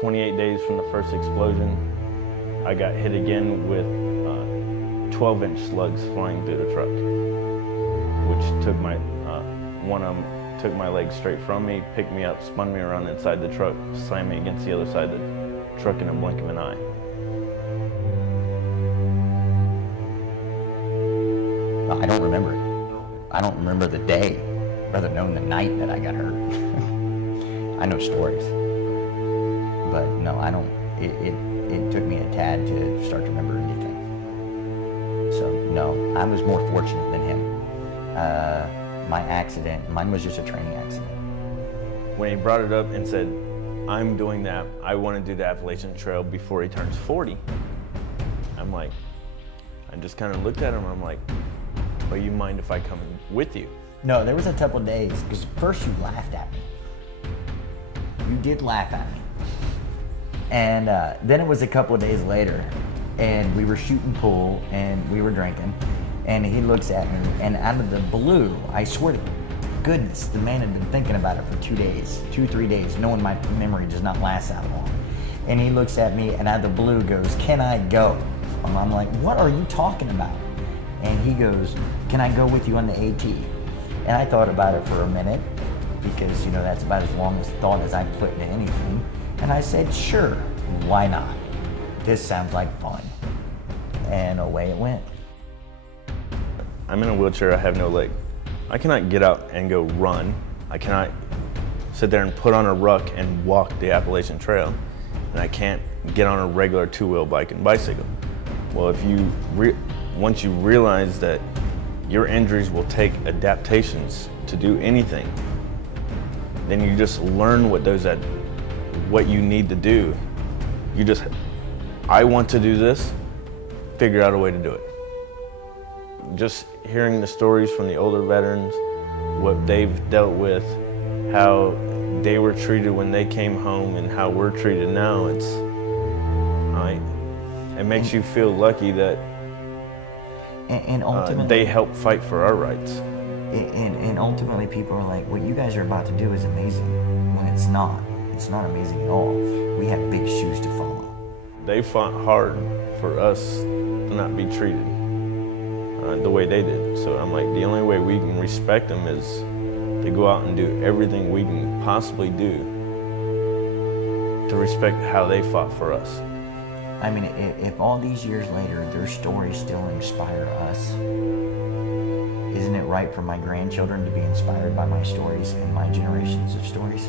28 days from the first explosion, I got hit again with 12-inch slugs flying through the truck, which took one of them took my leg straight from me, picked me up, spun me around inside the truck, slammed me against the other side of the truck in a blink of an eye. I don't remember it. I don't remember the day, rather known the night that I got hurt. I know stories, but no, I don't. It took me a tad to start to remember anything. So no, I was more fortunate than him. My accident, mine was just a training accident. When he brought it up and said, I'm doing that, I want to do the Appalachian Trail before he turns 40, I'm like, I just kind of looked at him and I'm like, well, you mind if I come with you? No, there was a couple of days, because first you laughed at me. You did laugh at me. And then it was a couple of days later, and we were shooting pool, and we were drinking, and he looks at me, and out of the blue, I swear to goodness, the man had been thinking about it for 2 days, 3 days, knowing my memory does not last that long. And he looks at me, and out of the blue goes, can I go? And I'm like, what are you talking about? And he goes, can I go with you on the AT? And I thought about it for a minute, because that's about as long as thought as I put into anything. And I said, sure, why not? This sounds like fun. And away it went. I'm in a wheelchair, I have no leg. I cannot get out and go run. I cannot sit there and put on a ruck and walk the Appalachian Trail. And I can't get on a regular two-wheel bike and bicycle. Well, if you once you realize that your injuries will take adaptations to do anything, then you just learn what you need to do. I want to do this, figure out a way to do it. Just hearing the stories from the older veterans, what they've dealt with, how they were treated when they came home and how we're treated now, it makes you feel lucky that and ultimately, they help fight for our rights. And ultimately people are like, what you guys are about to do is amazing, when it's not. It's not amazing at all. We have big shoes to follow. They fought hard for us to not be treated the way they did. So I'm like, the only way we can respect them is to go out and do everything we can possibly do to respect how they fought for us. I mean, if all these years later, their stories still inspire us, isn't it right for my grandchildren to be inspired by my stories and my generations of stories?